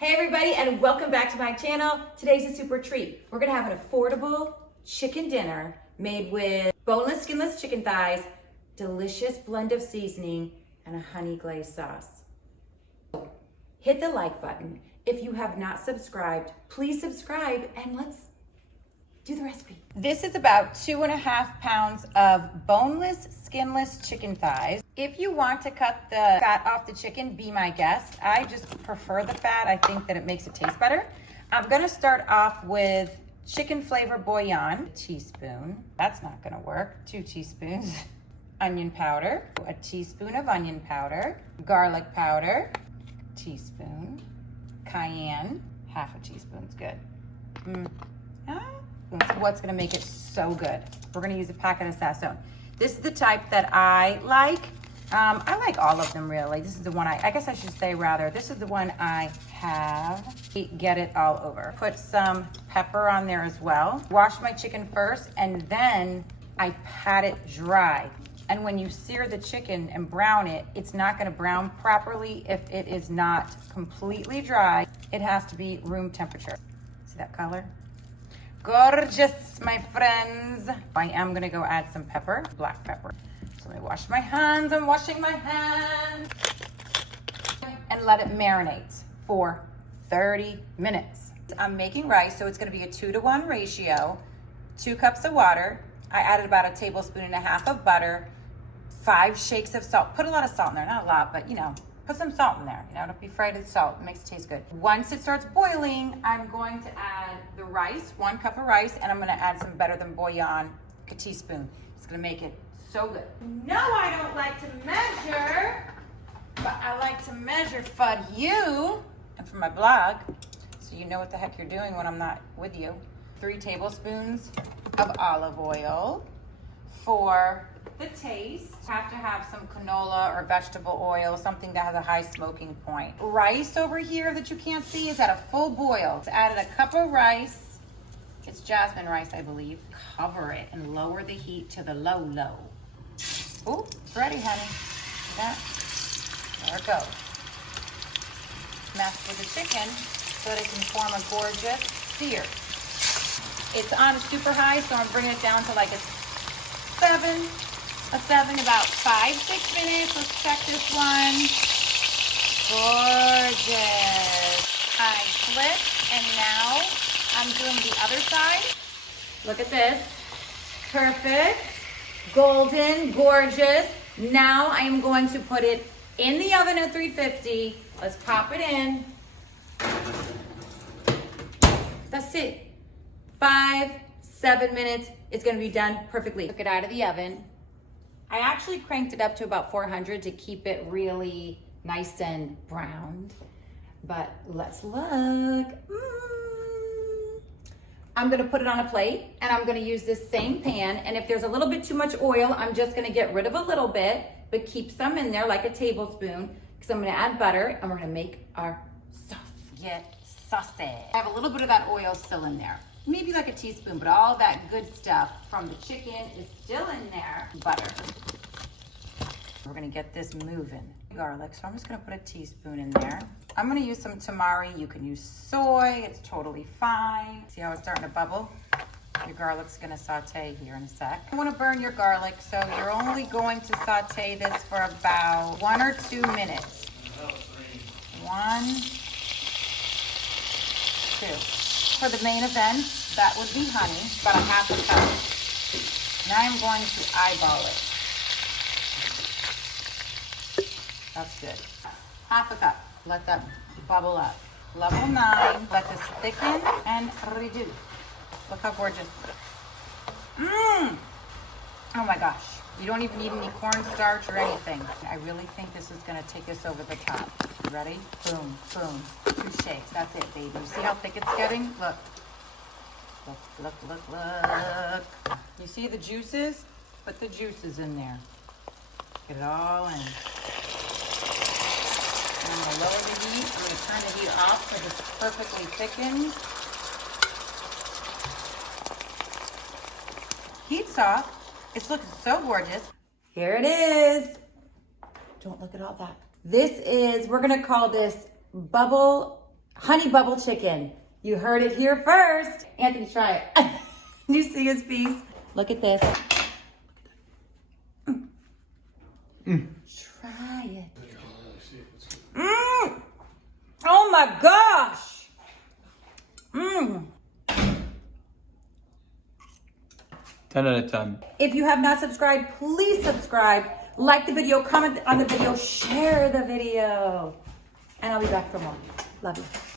Hey everybody, and welcome back to my channel. Today's a super treat. We're gonna have an affordable chicken dinner made with boneless, skinless chicken thighs, delicious blend of seasoning, and a honey glaze sauce. Hit the like button. If you have not subscribed, please subscribe and let's do the recipe. This is about 2.5 pounds of boneless, skinless chicken thighs. If you want to cut the fat off the chicken, be my guest. I just prefer the fat. I think that it makes it taste better. I'm gonna start off with chicken flavor bouillon, a teaspoon. That's not gonna work. 2 teaspoons. Onion powder, a teaspoon of onion powder, garlic powder, teaspoon, cayenne, half a teaspoon's good. That's what's gonna make it so good. We're gonna use a packet of sazon. This is the type that I like. I like all of them really. This is the one I guess I should say rather, this is the one I have. Get it all over. Put some pepper on there as well. Wash my chicken first and then I pat it dry. And when you sear the chicken and brown it, it's not gonna brown properly if it is not completely dry. It has to be room temperature. See that color? Gorgeous, my friends. I am gonna go add some pepper, black pepper. So let me wash my hands. I'm washing my hands. And let it marinate for 30 minutes. I'm making rice, so it's gonna be a 2-to-1 ratio. 2 cups of water. I added about 1.5 tablespoons of butter, 5 shakes of salt. Put a lot of salt in there, not a lot, but you know, put some salt in there. You know, don't be afraid of the salt. It makes it taste good. Once it starts boiling, I'm going to add the rice, 1 cup of rice, and I'm gonna add some better than bouillon, a teaspoon. It's gonna make it so good. No, I don't like to measure, but I like to measure for you and for my blog, so you know what the heck you're doing when I'm not with you. 3 tablespoons of olive oil for the taste. Have to have some canola or vegetable oil, something that has a high smoking point. Rice over here that you can't see is at a full boil. It's added a cup of rice. It's jasmine rice, I believe. Cover it and lower the heat to the low. Oh, it's ready, honey. See that? There it goes. Mess with the chicken so that it can form a gorgeous sear. It's on super high, so I'm bringing it down to like a 7, about 5-6 minutes. Let's check this one. Gorgeous. I flip, and now I'm doing the other side. Look at this. Perfect. Golden, gorgeous. Now I am going to put it in the oven at 350. Let's pop it in. That's it. 5-7 minutes. It's gonna be done perfectly. Took it out of the oven. I actually cranked it up to about 400 to keep it really nice and browned. But let's look. I'm gonna put it on a plate and I'm gonna use this same pan. And if there's a little bit too much oil, I'm just gonna get rid of a little bit, but keep some in there like a tablespoon, because I'm gonna add butter and we're gonna make our sauce. Get saucy. I have a little bit of that oil still in there. Maybe like a teaspoon, but all that good stuff from the chicken is still in there. Butter. We're gonna get this moving. Garlic, so I'm just gonna put a teaspoon in there. I'm gonna use some tamari. You can use soy, it's totally fine. See how it's starting to bubble? Your garlic's gonna saute here in a sec. I wanna burn your garlic, so you're only going to saute this for about 1 or 2 minutes. 1, 2. For the main event, that would be honey, about 1/2 cup. Now I'm going to eyeball it. That's good. 1/2 cup. Let that bubble up. Level 9. Let this thicken and reduce. Look how gorgeous. Oh my gosh. You don't even need any cornstarch or anything. I really think this is gonna take us over the top. You ready? Boom, boom. 2 shakes. That's it, baby. You see how thick it's getting? Look. Look. You see the juices? Put the juices in there. Get it all in. I'm gonna lower the heat. I'm gonna turn the heat off so it's perfectly thickened. Heat's off. It's looking so gorgeous. Here it is. Don't look at all that. This is, we're gonna call this bubble honey bubble chicken. You heard it here first. Anthony, try it. You see his piece? Look at this. Try it. Oh my gosh. 10 out of 10. If you have not subscribed, please subscribe. Like the video, comment on the video, share the video. And I'll be back for more. Love you.